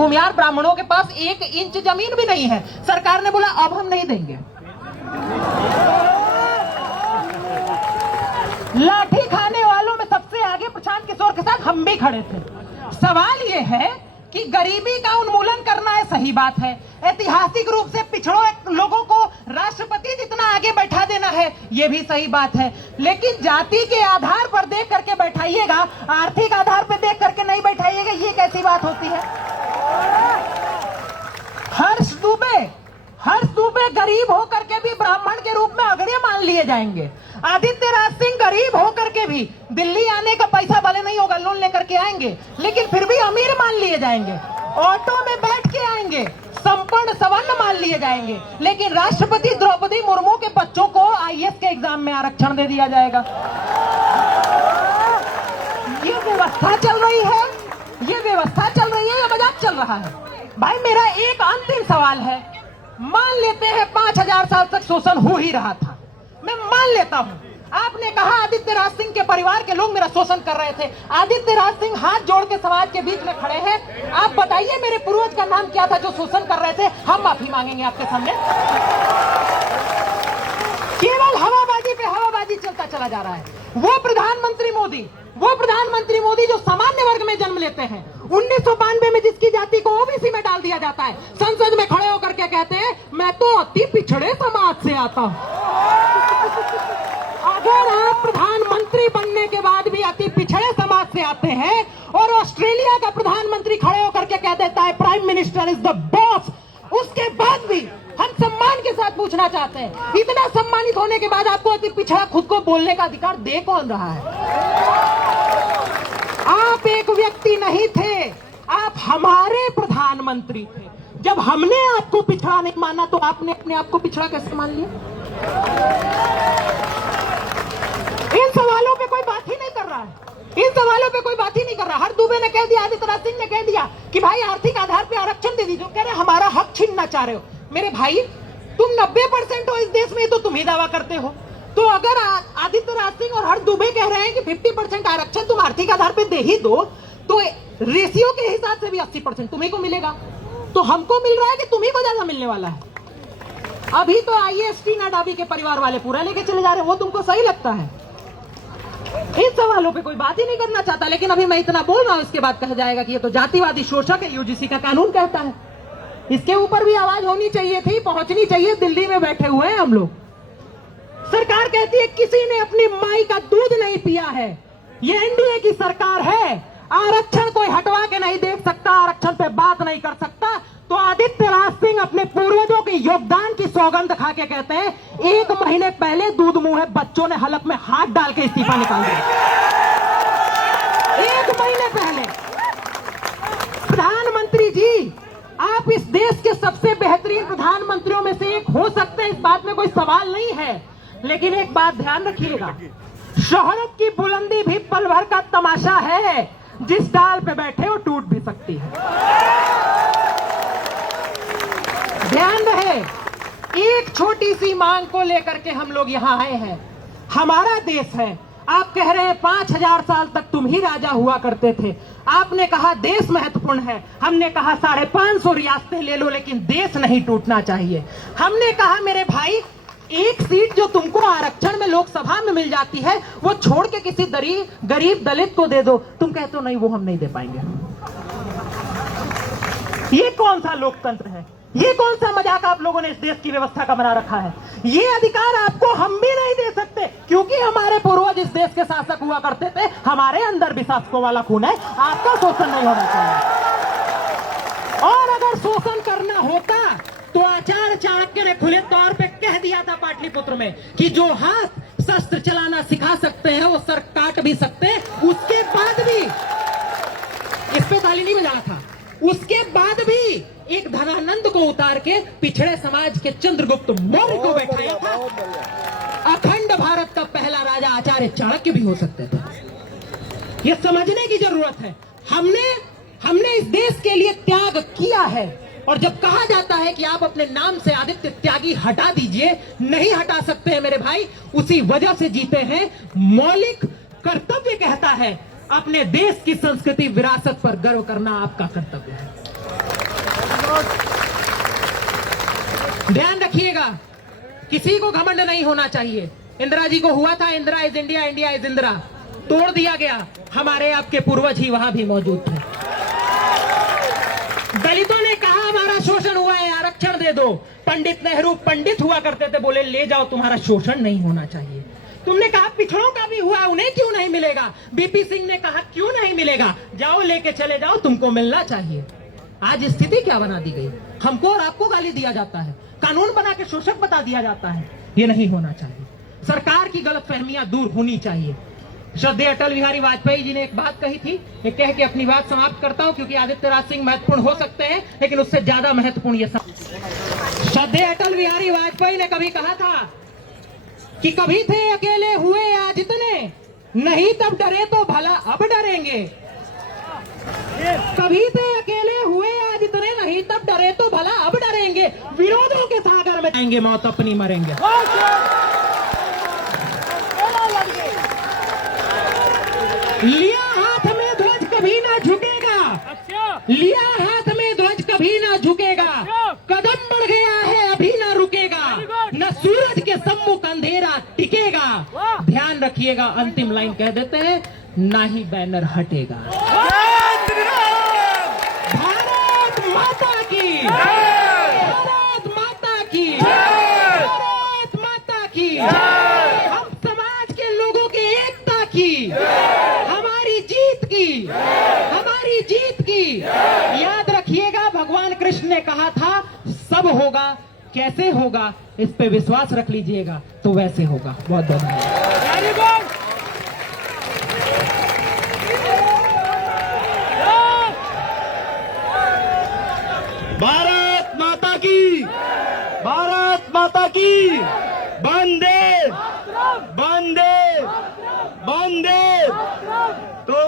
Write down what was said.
भूमिहार ब्राह्मणों के पास 1 इंच जमीन भी नहीं है। सरकार ने बोला अब हम नहीं देंगे। लाठी खाने वालों में सबसे आगे प्रशांत किशोर के साथ हम भी खड़े थे। सवाल ये है कि गरीबी का उन्मूलन करना है, सही बात है। ऐतिहासिक रूप से पिछड़ों लोगों को राष्ट्रपति जितना आगे बैठा देना है, ये भी सही बात है। लेकिन जाति के आधार पर देख करके बैठाइएगा, आर्थिक आधार पर देख करके नहीं बैठाइएगा, ये कैसी बात होती है। हर्ष दुबे गरीब होकर के भी ब्राह्मण के रूप में अगड़े मान लिए जाएंगे। आदित्य राज सिंह गरीब होकर के भी दिल्ली आने का पैसा भले नहीं होगा, लोन लेकर के आएंगे, लेकिन फिर भी अमीर मान लिए जाएंगे। ऑटो में बैठ के आएंगे, संपन्न सवर्ण मान लिए जाएंगे, लेकिन राष्ट्रपति द्रौपदी मुर्मू के बच्चों को आईएएस के एग्जाम में आरक्षण दे दिया जाएगा। ये व्यवस्था चल रही है, या मजाक चल रहा है? भाई मेरा एक अंतिम सवाल है, मान लेते हैं 5000 साल तक शोषण हो ही रहा था, मैं मान लेता हूं। आपने कहा आदित्य राज सिंह के परिवार के लोग मेरा शोषण कर रहे थे। आदित्य राज सिंह हाथ जोड़ के समाज के बीच में खड़े हैं। आप बताइए मेरे पूर्वज का नाम क्या था जो शोषण कर रहे थे? हम माफी मांगेंगे आपके सामने। केवल हवाबाजी पे हवाबाजी चलता चला जा रहा है। वो प्रधानमंत्री मोदी जो सामान्य वर्ग में जन्म लेते हैं, 1992 में जिसकी जाति को ओबीसी में डाल दिया जाता है, संसद में खड़े होकर के कहते हैं मैं तो अति पिछड़े समाज से आता हूं। अगर आप प्रधानमंत्री बनने के बाद भी अति पिछड़े समाज से आते हैं और ऑस्ट्रेलिया का प्रधानमंत्री खड़े होकर के कह देता है prime minister is the boss, उसके बाद भी हम सम्मान के साथ पूछना चाहते हैं, इतना सम्मानित होने के बाद आपको अति पिछड़ा खुद को बोलने का अधिकार दे कौन रहा है? आप एक व्यक्ति नहीं थे, आप हमारे प्रधानमंत्री थे। जब हमने आपको पिछड़ा नहीं माना तो आपने अपने आप को पिछड़ा कैसे मान लिया? इन सवालों पे कोई बात ही नहीं कर रहा है। हर दुबे ने कह दिया, आदित्य राज सिंह ने कह दिया कि भाई आर्थिक आधार पे आरक्षण दे दीजिए। कह रहे हमारा हक छीनना चाह रहे हो। मेरे भाई तुम 90% हो इस देश में, तो तुम ही दावा करते हो। तो अगर आदित्य राज सिंह और हर दुबे कह रहे हैं कि 50% आरक्षण तुम आर्थिक आधार पे दे ही दो, तो रेशियो के हिसाब से भी 80% तुम्ही को मिलेगा। तो हमको मिल रहा है कि तुम्ही को ज्यादा मिलने वाला है। अभी तो आईएएस नाडावी के परिवार वाले पूरा लेके चले जा रहे हैं, वो तुमको सही लगता है? इन सवालों पे कोई बात ही नहीं करना चाहता। लेकिन अभी मैं इतना बोल रहा हूं, इसके बाद कहा जाएगा कि ये तो जातिवादी शोषक है, यूजीसी का कानून कहता है। इसके ऊपर भी आवाज होनी चाहिए थी, पहुंचनी चाहिए। दिल्ली में बैठे हुए हैं हम लोग। सरकार कहती है किसी ने अपनी माई का दूध नहीं पिया है। ये एनडीए की सरकार है। आरक्षण कोई हटवा के नहीं देख सकता, आरक्षण पे बात नहीं कर सकता। तो आदित्य राज सिंह अपने पूर्वजों के योगदान की सौगंध खा के कहते हैं 1 महीने पहले दूध मुंह बच्चों ने हलक में हाथ डाल के इस्तीफा निकाल दिया। 1 महीने पहले। प्रधानमंत्री जी, आप इस देश के सबसे बेहतरीन प्रधानमंत्रियों में से एक हो सकते हैं, इस बात में कोई सवाल नहीं है। लेकिन एक बात ध्यान रखिएगा, शोहरत की बुलंदी भी पल भर का तमाशा है। जिस डाल पे बैठे वो टूट भी सकती है। ध्यान रहे, एक छोटी सी मांग को लेकर के हम लोग यहाँ आए हैं। हमारा देश है। आप कह रहे हैं 5000 साल तक तुम ही राजा हुआ करते थे। आपने कहा देश महत्वपूर्ण है, हमने कहा 550 रियासतें ले लो, लेकिन देश नहीं टूटना चाहिए। हमने कहा मेरे भाई, एक सीट जो तुमको आरक्षण में लोकसभा में मिल जाती है, वो छोड़ के किसी गरीब दलित को दे दो। तुम कहते हो नहीं, वो हम नहीं दे पाएंगे। ये कौन सा लोकतंत्र है? ये कौन सा मजाक आप लोगों ने इस देश की व्यवस्था का बना रखा है? ये अधिकार आपको हम भी नहीं दे सकते, क्योंकि हमारे पूर्वज इस देश के शासक हुआ करते थे। हमारे अंदर भी शासकों वाला खून है। आपका शोषण नहीं होना चाहिए। और अगर शोषण करना होता तो आचार्य चाणक्य ने खुले तौर पे कह दिया था पाटलिपुत्र में कि जो हाथ शस्त्र चलाना सिखा सकते हैं वो सर काट भी सकते हैं। उसके बाद भी, इस पे ताली नहीं बजाना था, उसके बाद भी एक धनानंद को उतार के पिछड़े समाज के चंद्रगुप्त मौर्य को बैठाया था। अखंड भारत का पहला राजा आचार्य चाणक्य भी हो सकते थे। ये समझने की जरूरत है। हमने इस देश के लिए त्याग किया है। और जब कहा जाता है कि आप अपने नाम से आदित्य त्यागी हटा दीजिए, नहीं हटा सकते हैं मेरे भाई। उसी वजह से जीते हैं। मौलिक कर्तव्य कहता है अपने देश की संस्कृति विरासत पर गर्व करना आपका कर्तव्य है। ध्यान रखिएगा, किसी को घमंड नहीं होना चाहिए। इंदिरा जी को हुआ था, Indira is India, India is Indira, तोड़ दिया गया। हमारे आपके पूर्वज ही वहां भी मौजूद थे। दलितों ने कहा हमारा शोषण हुआ है, आरक्षण दे दो। पंडित नेहरू पंडित हुआ करते थे, बोले ले जाओ, तुम्हारा शोषण नहीं होना चाहिए। तुमने कहा पिछड़ों का भी हुआ, उन्हें क्यों नहीं मिलेगा? बीपी सिंह ने कहा क्यों नहीं मिलेगा, जाओ लेके चले जाओ, तुमको मिलना चाहिए। आज स्थिति क्या बना दी गई, हमको और आपको गाली दिया जाता है, कानून बना के शोषक बता दिया जाता है। ये नहीं होना चाहिए। सरकार की गलतफहमियां दूर होनी चाहिए। श्रद्धेय अटल बिहारी वाजपेयी जी ने एक बात कही थी, एक कह के अपनी बात समाप्त करता हूं, क्योंकि आदित्य राज सिंह महत्वपूर्ण हो सकते हैं, लेकिन उससे ज्यादा महत्वपूर्ण ये श्रद्धेय अटल बिहारी वाजपेयी ने कभी कहा था कि कभी थे अकेले हुए आज इतने, नहीं तब डरे तो भला अब डरेंगे। कभी थे अकेले हुए आज इतने, नहीं तब डरे तो भला अब डरेंगे। विरोधों के सागर में जाएंगे, मौत अपनी मरेंगे। लिया हाथ में ध्वज कभी ना झुकेगा, लिया हाथ में ध्वज कभी ना झुकेगा, कदम बढ़ गया है अभी ना रुकेगा, न सूरज के सम्मुख अंधेरा टिकेगा। ध्यान रखिएगा, अंतिम लाइन कह देते हैं, ना ही बैनर हटेगा। भारत माता की, भारत माता की, भारत माता की। हम समाज के लोगों की एकता की, हमारी जीत की, हमारी जीत की। याद रखिएगा, भगवान कृष्ण ने कहा था सब होगा, कैसे होगा इस पे विश्वास रख लीजिएगा, तो वैसे होगा। बहुत धन्यवाद। भारत माता की, भारत माता की। वंदे वंदे वंदे। तो